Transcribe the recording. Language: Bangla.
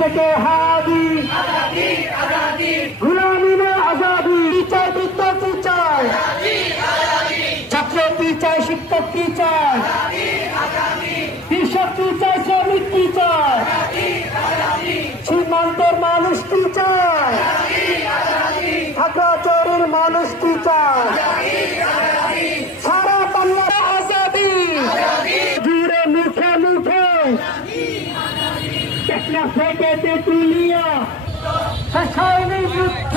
থেকে হাদি গুলামি না আজাদি। কি চায় বৃদ্ধ, কি চায় ছাত্র, কি চায় শিক্ষক, কি চায় কৃষক, কি চায় শ্রমিক, কি চায় সীমান্তের মানুষ, কি চায় খাগড়াছড়ির মানুষ, কি চায় সারা বাংলার আজাদি। জুড়ে মুখে মুখে টেকনাফ থেকে তেঁতুলিয়া শেষ হয়নি যুদ্ধ।